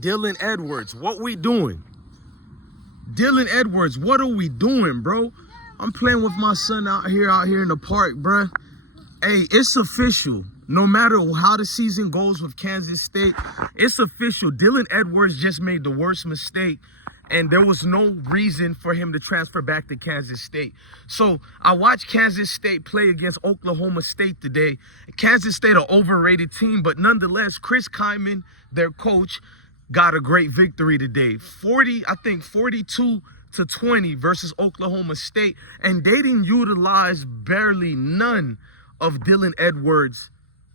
Dylan Edwards, what we doing? Dylan Edwards, what are we doing, bro? I'm playing with my son out here in the park, bro. Hey, it's official. No matter how the season goes with Kansas State, it's official. Dylan Edwards just made the worst mistake, and there was no reason for him to transfer back to Kansas State. So I watched Kansas State play against Oklahoma State today. Kansas State, an overrated team, but nonetheless, Chris Kyman, their coach, got a great victory today. 42-20 versus Oklahoma State, and they didn't utilize barely none of Dylan Edwards',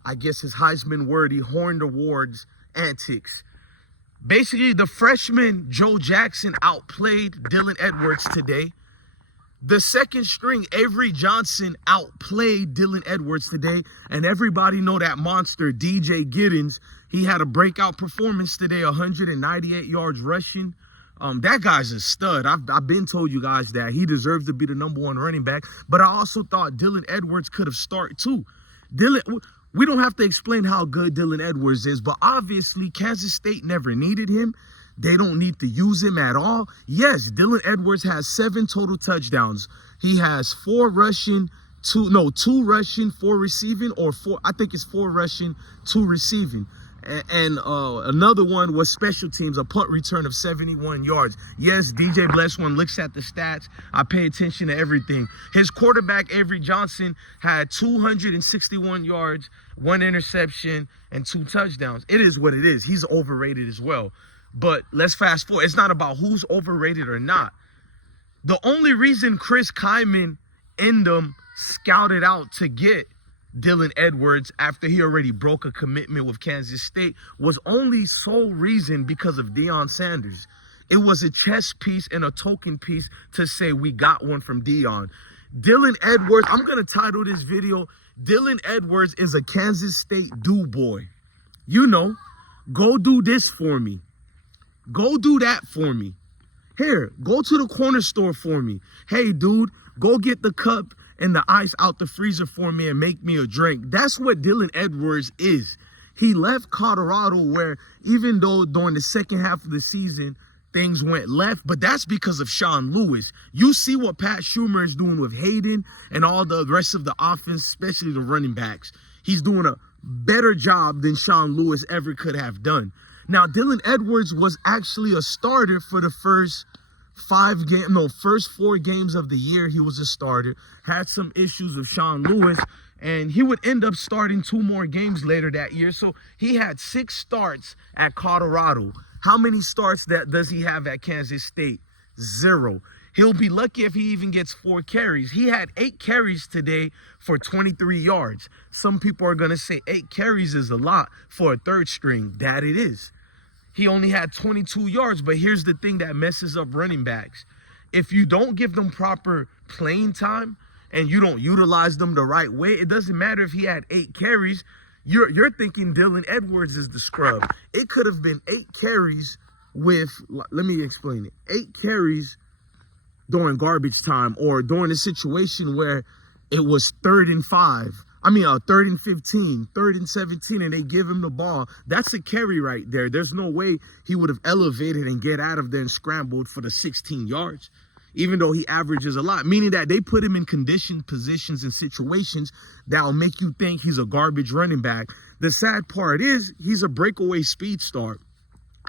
I guess his Heisman worthy Horned Awards antics. Basically, the freshman Joe Jackson outplayed Dylan Edwards today. The second string Avery Johnson outplayed Dylan Edwards today, and everybody know that monster DJ Giddens. He had a breakout performance today, 198 yards rushing. That guy's a stud. I've been told you guys that he deserves to be the #1 running back, but I also thought Dylan Edwards could have started too. We don't have to explain how good Dylan Edwards is, but obviously Kansas State never needed him. They don't need to use him at all. Yes, Dylan Edwards has 7 total touchdowns. He has 4 rushing, 2 rushing, 4 receiving, or 4, I think it's 4 rushing, 2 receiving. And another one was special teams, a punt return of 71 yards. Yes, DJ Bless One looks at the stats. I pay attention to everything. His quarterback, Avery Johnson, had 261 yards, 1 interception, and 2 touchdowns. It is what it is. He's overrated as well. But let's fast forward. It's not about who's overrated or not. The only reason Chris Kyman and them scouted out to get Dylan Edwards after he already broke a commitment with Kansas State was only sole reason because of Deion Sanders. It was a chess piece and a token piece to say we got one from Deion. Dylan Edwards, I'm going to title this video, Dylan Edwards is a Kansas State do boy. You know, go do this for me. Go do that for me. Here, go to the corner store for me. Hey, dude, go get the cup and the ice out the freezer for me and make me a drink. That's what Dylan Edwards is. He left Colorado where, even though during the second half of the season, things went left, but that's because of Sean Lewis. You see what Pat Schumer is doing with Hayden and all the rest of the offense, especially the running backs. He's doing a better job than Sean Lewis ever could have done. Now, Dylan Edwards was actually a starter for the first 4 games of the year. He was a starter, had some issues with Sean Lewis, and he would end up starting 2 more games later that year. So he had 6 starts at Colorado. How many starts does he have at Kansas State? 0. He'll be lucky if he even gets 4 carries. He had 8 carries today for 23 yards. Some people are going to say 8 carries is a lot for a third string. That it is. He only had 22 yards, but here's the thing that messes up running backs. If you don't give them proper playing time and you don't utilize them the right way, it doesn't matter if he had 8 carries. You're thinking Dylan Edwards is the scrub. It could have been 8 carries with, let me explain it, 8 carries during garbage time or during a situation where it was 3rd and 15, 3rd and 17, and they give him the ball. That's a carry right there. There's no way he would have elevated and get out of there and scrambled for the 16 yards, even though he averages a lot, meaning that they put him in conditioned positions and situations that will make you think he's a garbage running back. The sad part is he's a breakaway speed star.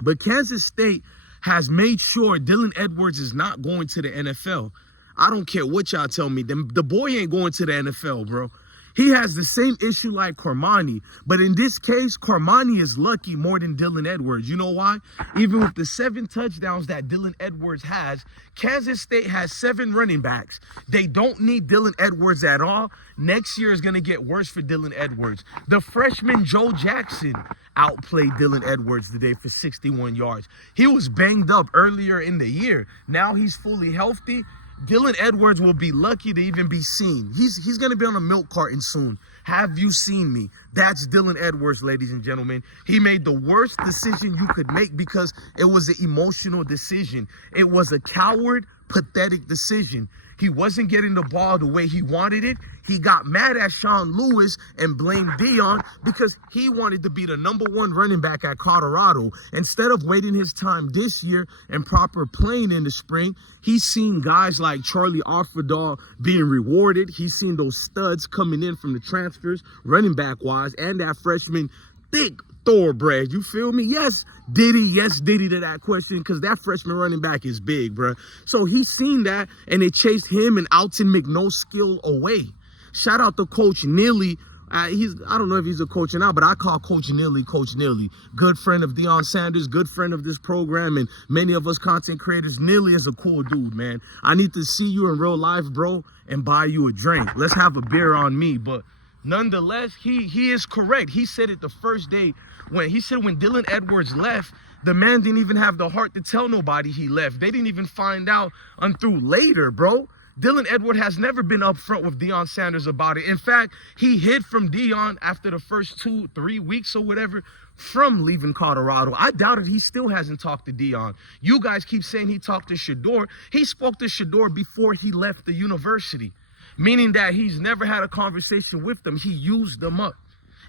But Kansas State has made sure Dylan Edwards is not going to the NFL. I don't care what y'all tell me. The boy ain't going to the NFL, bro. He has the same issue like Cormani, but in this case, Cormani is lucky more than Dylan Edwards. You know why? Even with the 7 touchdowns that Dylan Edwards has, Kansas State has 7 running backs. They don't need Dylan Edwards at all. Next year is going to get worse for Dylan Edwards. The freshman Joe Jackson outplayed Dylan Edwards today for 61 yards. He was banged up earlier in the year. Now he's fully healthy. Dylan Edwards will be lucky to even be seen. He's going to be on a milk carton soon. Have you seen me? That's Dylan Edwards, ladies and gentlemen. He made the worst decision you could make because it was an emotional decision. It was a coward pathetic decision. He wasn't getting the ball the way he wanted it. He got mad at Sean Lewis and blamed DEION because he wanted to be the #1 running back at Colorado. Instead of waiting his time this year and proper playing in the spring, he's seen guys like Charlie Arfidal being rewarded. He's seen those studs coming in from the transfers, running back wise, and that freshman thick thoroughbred. You feel me? Yes, Diddy to that question, because that freshman running back is big, bro. So he's seen that, and it chased him and Alton McNoskill away. Shout out to Coach Neely. I don't know if he's a coach now, but I call Coach Neely Coach Neely. Good friend of Deion Sanders, good friend of this program, and many of us content creators. Neely is a cool dude, man. I need to see you in real life, bro, and buy you a drink. Let's have a beer on me. But nonetheless, he is correct. He said it the first day when Dylan Edwards left, the man didn't even have the heart to tell nobody he left. They didn't even find out until later, bro. Dylan Edwards has never been upfront with Deion Sanders about it. In fact, he hid from Deion after the first 2-3 weeks or whatever from leaving Colorado. I doubt it. He still hasn't talked to Deion. You guys keep saying he talked to Shedeur. He spoke to Shedeur before he left the university, meaning that he's never had a conversation with them. He used them up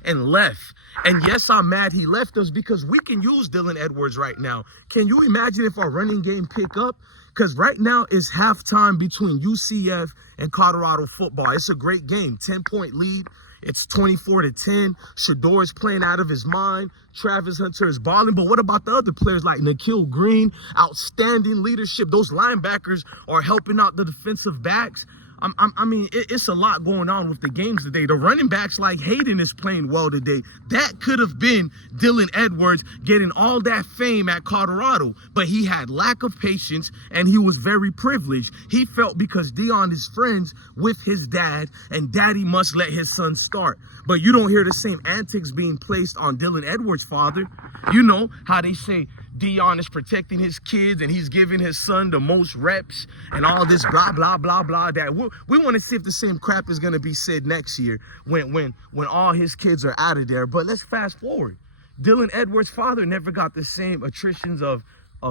and left. And yes, I'm mad he left us because we can use Dylan Edwards right now. Can you imagine if our running game pick up? Because right now it's halftime between UCF and Colorado football. It's a great game, 10-point lead. It's 24-10. Shedeur is playing out of his mind. Travis Hunter is balling. But what about the other players like Nikhil Green? Outstanding leadership. Those linebackers are helping out the defensive backs. I mean, it's a lot going on with the games today. The running backs like Hayden is playing well today. That could have been Dylan Edwards getting all that fame at Colorado, but he had lack of patience and he was very privileged. He felt because Deion is friends with his dad and daddy must let his son start. But you don't hear the same antics being placed on Dylan Edwards' father. You know how they say Deion is protecting his kids and he's giving his son the most reps and all this blah, blah, blah, blah. That we want to see if the same crap is going to be said next year when all his kids are out of there. But let's fast forward. Dylan Edwards' father never got the same attritions of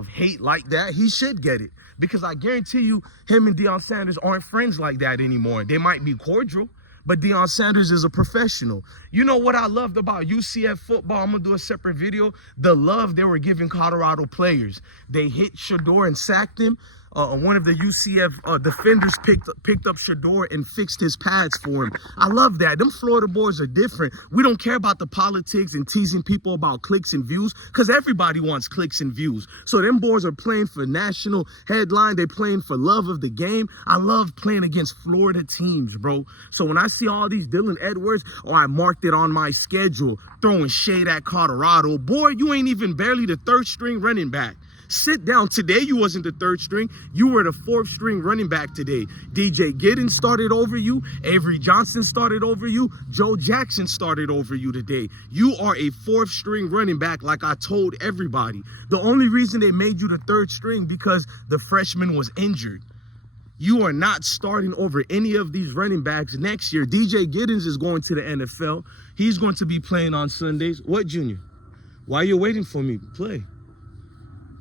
hate like that. He should get it because I guarantee you him and Deion Sanders aren't friends like that anymore. They might be cordial, but Deion Sanders is a professional. You know what I loved about UCF football? I'm going to do a separate video. The love they were giving Colorado players. They hit Shedeur and sacked him. One of the UCF defenders picked up Shedeur and fixed his pads for him. I love that. Them Florida boys are different. We don't care about the politics and teasing people about clicks and views because everybody wants clicks and views. So them boys are playing for national headline. They're playing for love of the game. I love playing against Florida teams, bro. So when I see all these Dylan Edwards, I marked it on my schedule, throwing shade at Colorado. Boy, you ain't even barely the third string running back. Sit down. Today, you wasn't the third string. You were the fourth string running back today. DJ Giddens started over you. Avery Johnson started over you. Joe Jackson started over you today. You are a fourth string running back like I told everybody. The only reason they made you the third string because the freshman was injured. You are not starting over any of these running backs next year. DJ Giddens is going to the NFL. He's going to be playing on Sundays. What, Junior? Why are you waiting for me? Play.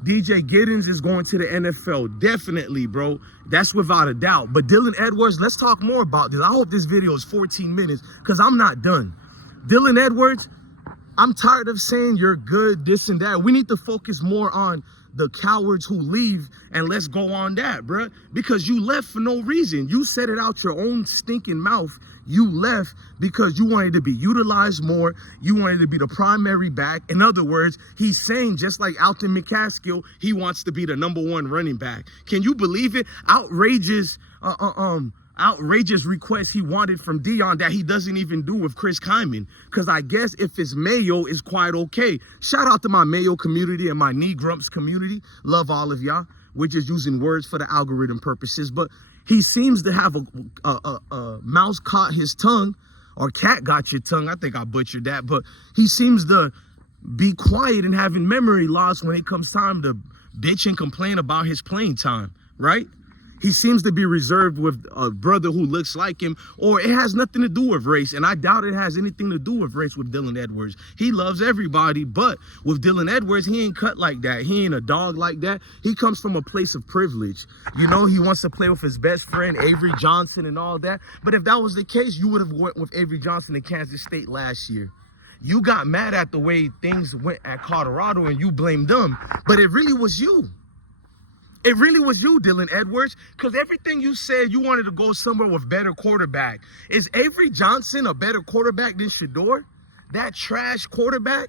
DJ Giddens is going to the NFL. Definitely, bro. That's without a doubt. But Dylan Edwards, let's talk more about this. I hope this video is 14 minutes because I'm not done. Dylan Edwards, I'm tired of saying you're good, this and that. We need to focus more on the cowards who leave and let's go on that, bruh. Because you left for no reason. You said it out your own stinking mouth. You left because you wanted to be utilized more. You wanted to be the primary back. In other words, he's saying just like Alton McCaskill, he wants to be the #1 running back. Can you believe it? Outrageous request he wanted from Deion that he doesn't even do with Chris Kyman. Because I guess if it's Mayo, it's quite okay. Shout out to my Mayo community and my Knee Grumps community. Love all of y'all. We're just using words for the algorithm purposes. But he seems to have a mouse caught his tongue, or cat got your tongue. I think I butchered that. But he seems to be quiet and having memory loss when it comes time to bitch and complain about his playing time, right? He seems to be reserved with a brother who looks like him, or it has nothing to do with race. And I doubt it has anything to do with race with Dylan Edwards. He loves everybody, but with Dylan Edwards, he ain't cut like that. He ain't a dog like that. He comes from a place of privilege. You know, he wants to play with his best friend, Avery Johnson, and all that. But if that was the case, you would have went with Avery Johnson in Kansas State last year. You got mad at the way things went at Colorado and you blamed them, but it really was you. It really was you, Dylan Edwards, because everything you said, you wanted to go somewhere with better quarterback. Is Avery Johnson a better quarterback than Shedeur? That trash quarterback?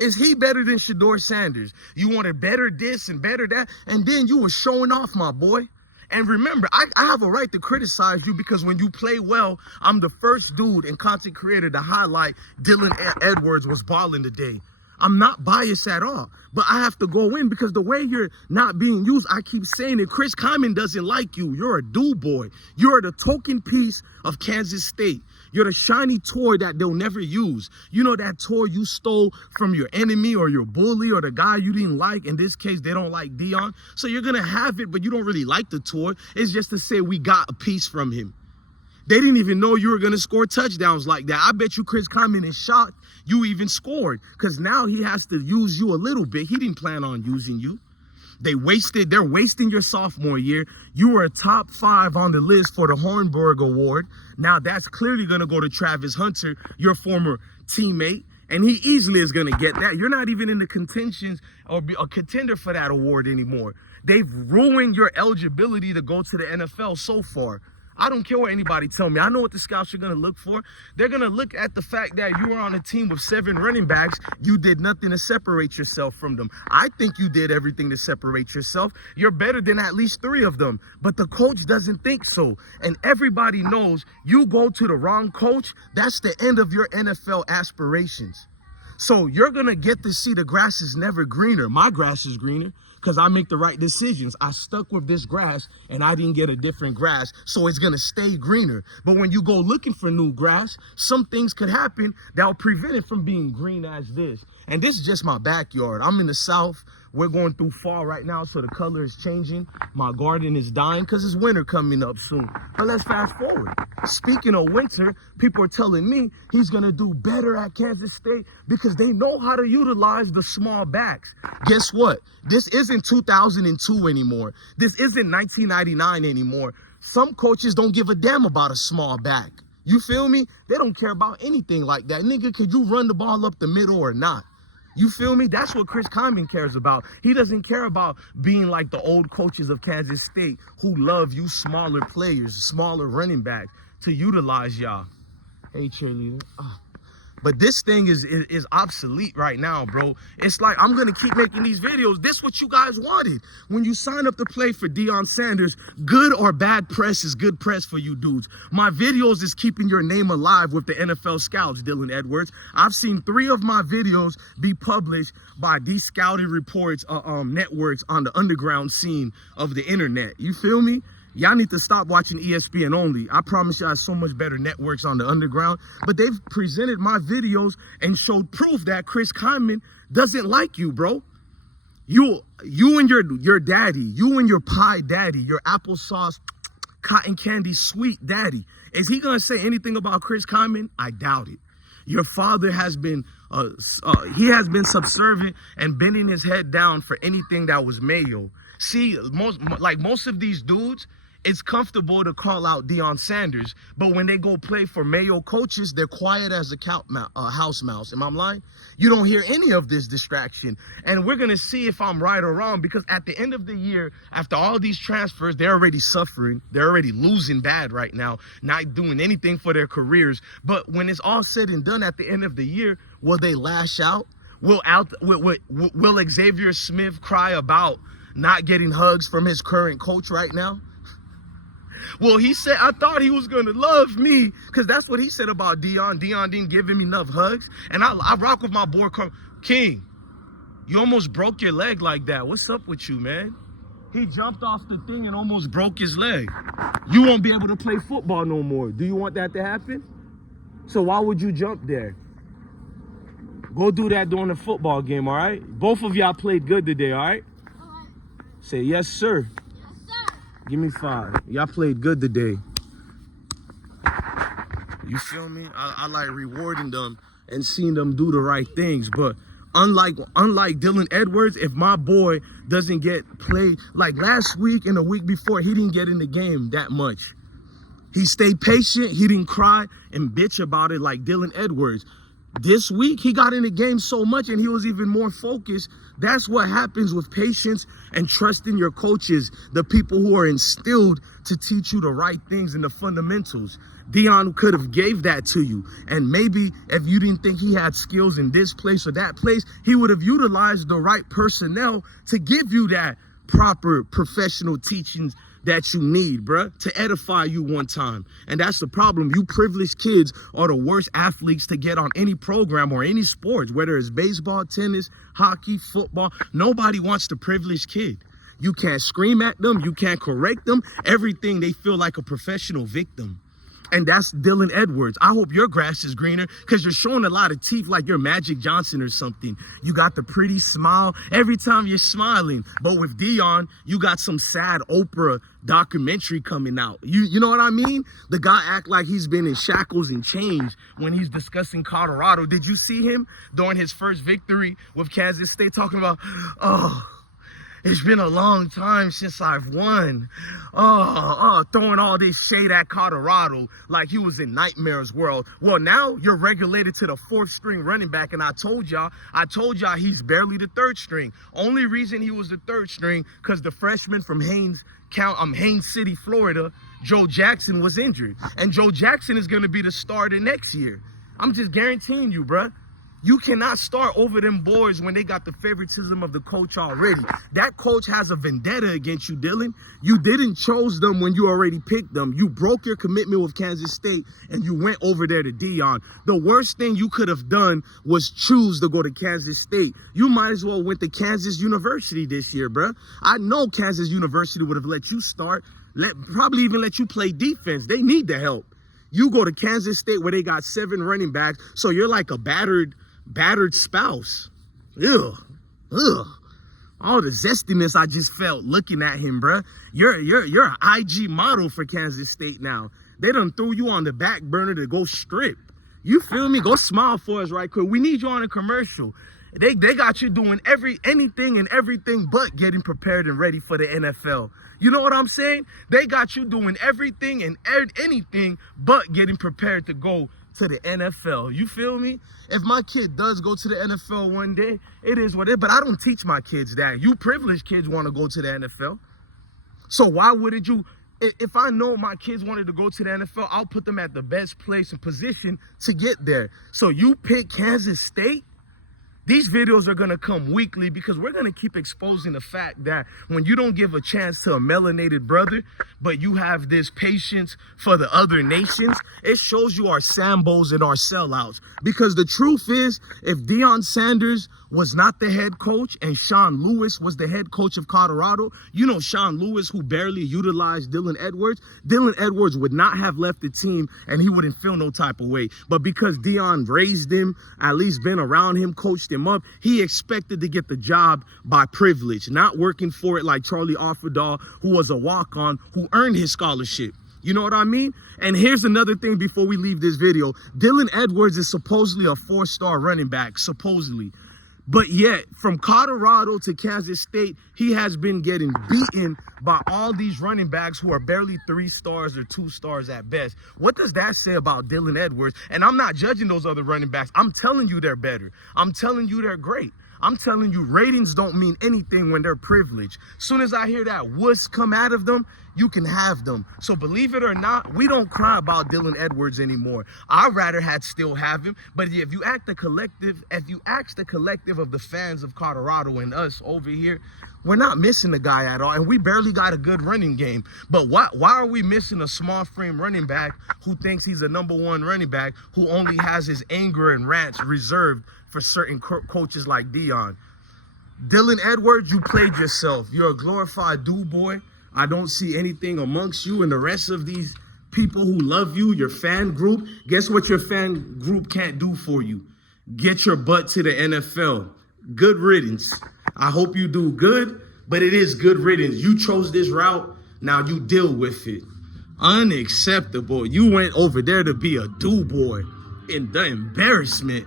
Is he better than Shedeur Sanders? You wanted better this and better that, and then you were showing off, my boy. And remember, I have a right to criticize you because when you play well, I'm the first dude and content creator to highlight Dylan Edwards was balling today. I'm not biased at all, but I have to go in because the way you're not being used, I keep saying it, Chris Kyman doesn't like you. You're a do boy. You're the token piece of Kansas State. You're the shiny toy that they'll never use. You know that toy you stole from your enemy or your bully or the guy you didn't like. In this case, they don't like DEION. So you're going to have it, but you don't really like the toy. It's just to say we got a piece from him. They didn't even know you were going to score touchdowns like that. I bet you Chris Kyman is shocked you even scored because now he has to use you a little bit. He didn't plan on using you. They're wasting your sophomore year. You were a top 5 on the list for the Hornburg Award. Now that's clearly going to go to Travis Hunter, your former teammate, and he easily is going to get that. You're not even in the contentions or be a contender for that award anymore. They've ruined your eligibility to go to the NFL so far. I don't care what anybody tell me. I know what the scouts are going to look for. They're going to look at the fact that you were on a team with 7 running backs. You did nothing to separate yourself from them. I think you did everything to separate yourself. You're better than at least 3 of them. But the coach doesn't think so. And everybody knows you go to the wrong coach, that's the end of your NFL aspirations. So you're going to get to see the grass is never greener. My grass is greener because I make the right decisions. I stuck with this grass and I didn't get a different grass. So it's going to stay greener. But when you go looking for new grass, some things could happen that will prevent it from being green as this. And this is just my backyard. I'm in the South. We're going through fall right now, so the color is changing. My garden is dying because it's winter coming up soon. But let's fast forward. Speaking of winter, people are telling me he's going to do better at Kansas State because they know how to utilize the small backs. Guess what? This isn't 2002 anymore. This isn't 1999 anymore. Some coaches don't give a damn about a small back. You feel me? They don't care about anything like that. Nigga, could you run the ball up the middle or not? You feel me? That's what Chris Kyman cares about. He doesn't care about being like the old coaches of Kansas State who love you smaller players, smaller running backs to utilize y'all. Hey, cheerleader. But this thing is obsolete right now, bro. It's like, I'm going to keep making these videos. This is what you guys wanted. When you sign up to play for Deion Sanders, good or bad press is good press for you dudes. My videos is keeping your name alive with the NFL scouts, Dylan Edwards. I've seen 3 of my videos be published by these scouting reports networks on the underground scene of the internet. You feel me? Y'all need to stop watching ESPN only. I promise y'all so much better networks on the underground. But they've presented my videos and showed proof that Chris Kyman doesn't like you, bro. You and your daddy, you and your pie daddy, your applesauce, cotton candy, sweet daddy. Is he going to say anything about Chris Kyman? I doubt it. Your father has been, he has been subservient and bending his head down for anything that was Mayo. See, most of these dudes, it's comfortable to call out Deion Sanders, but when they go play for Mayo coaches, they're quiet as a house mouse. Am I lying? You don't hear any of this distraction. And we're going to see if I'm right or wrong, because at the end of the year, after all these transfers, they're already suffering. They're already losing bad right now, not doing anything for their careers. But when it's all said and done at the end of the year, will they lash out? Will Xavier Smith cry about not getting hugs from his current coach right now? Well, he said, I thought he was going to love me, because that's what he said about Deion. Deion didn't give him enough hugs. And I rock with my boy, King. You almost broke your leg like that. What's up with you, man? He jumped off the thing and almost broke his leg. You won't be able to play football no more. Do you want that to happen? So why would you jump there? Go do that during the football game, all right? Both of y'all played good today, all right? Say yes, sir. Yes, sir. Give me 5. Y'all played good today. You feel me? I like rewarding them and seeing them do the right things. But unlike Dylan Edwards, if my boy doesn't get played, like last week and the week before, he didn't get in the game that much. He stayed patient. He didn't cry and bitch about it like Dylan Edwards. This week, he got in the game so much and he was even more focused. That's what happens with patience and trusting your coaches, the people who are instilled to teach you the right things and the fundamentals. DEION could have gave that to you. And maybe if you didn't think he had skills in this place or that place, he would have utilized the right personnel to give you that proper professional teachings that you need, bruh, to edify you one time. And that's the problem. You privileged kids are the worst athletes to get on any program or any sports, whether it's baseball, tennis, hockey, football. Nobody wants the privileged kid. You can't scream at them. You can't correct them. Everything, they feel like a professional victim. And that's Dylan Edwards. I hope your grass is greener because you're showing a lot of teeth like you're Magic Johnson or something. You got the pretty smile every time you're smiling. But with DEION, you got some sad Oprah documentary coming out. You know what I mean? The guy act like he's been in shackles and chains when he's discussing Colorado. Did you see him during his first victory with Kansas State talking about, oh, it's been a long time since I've won. Throwing all this shade at Colorado like he was in Nightmare's world. Well, now you're regulated to the 4th string running back, and I told y'all he's barely the 3rd string. Only reason he was the 3rd string because the freshman from Haines City, Florida, Joe Jackson, was injured. And Joe Jackson is going to be the starter next year. I'm just guaranteeing you, bruh. You cannot start over them boys when they got the favoritism of the coach already. That coach has a vendetta against you, Dylan. You didn't chose them when you already picked them. You broke your commitment with Kansas State and you went over there to DEION. The worst thing you could have done was choose to go to Kansas State. You might as well went to Kansas University this year, bruh. I know Kansas University would have let you start, probably even let you play defense. They need the help. You go to Kansas State where they got 7 running backs, so you're like a battered spouse. Ugh. All the zestiness I just felt looking at him, bruh. You're an IG model for Kansas State now. They done threw you on the back burner to go strip. You feel me? Go smile for us right quick. We need you on a commercial. They got you doing anything and everything but getting prepared and ready for the NFL. You know what I'm saying? They got you doing everything and anything but getting prepared to go to the NFL. You feel me? If my kid does go to the NFL one day, it is what it is. But I don't teach my kids that. You privileged kids want to go to the NFL. So why wouldn't you? If I know my kids wanted to go to the NFL, I'll put them at the best place and position to get there. So you pick Kansas State? These videos are going to come weekly because we're going to keep exposing the fact that when you don't give a chance to a melanated brother, but you have this patience for the other nations, it shows you our Sambos and our sellouts. Because the truth is, if Deion Sanders was not the head coach and Sean Lewis was the head coach of Colorado, you know Sean Lewis, who barely utilized Dylan Edwards would not have left the team and he wouldn't feel no type of way. But because Deion raised him, at least been around him, coached him up, he expected to get the job by privilege, not working for it like Charlie Offerdahl, who was a walk-on, who earned his scholarship. You know what I mean? And here's another thing before we leave this video. Dylan Edwards is supposedly a 4-star running back, supposedly. But yet, from Colorado to Kansas State, he has been getting beaten by all these running backs who are barely 3 stars or 2 stars at best. What does that say about Dylan Edwards? And I'm not judging those other running backs. I'm telling you they're better. I'm telling you they're great. I'm telling you, ratings don't mean anything when they're privileged. Soon as I hear that wuss come out of them, you can have them. So believe it or not, we don't cry about Dylan Edwards anymore. I'd rather still have him. But if you ask the collective of the fans of Colorado and us over here, we're not missing the guy at all. And we barely got a good running game. But why are we missing a small frame running back who thinks he's a #1 running back who only has his anger and rants reserved for certain coaches like DEION? Dylan Edwards, you played yourself. You're a glorified dude, boy. I don't see anything amongst you and the rest of these people who love you, your fan group. Guess what your fan group can't do for you? Get your butt to the NFL. Good riddance. I hope you do good, but it is good riddance. You chose this route. Now you deal with it. Unacceptable. You went over there to be a do boy. And the embarrassment.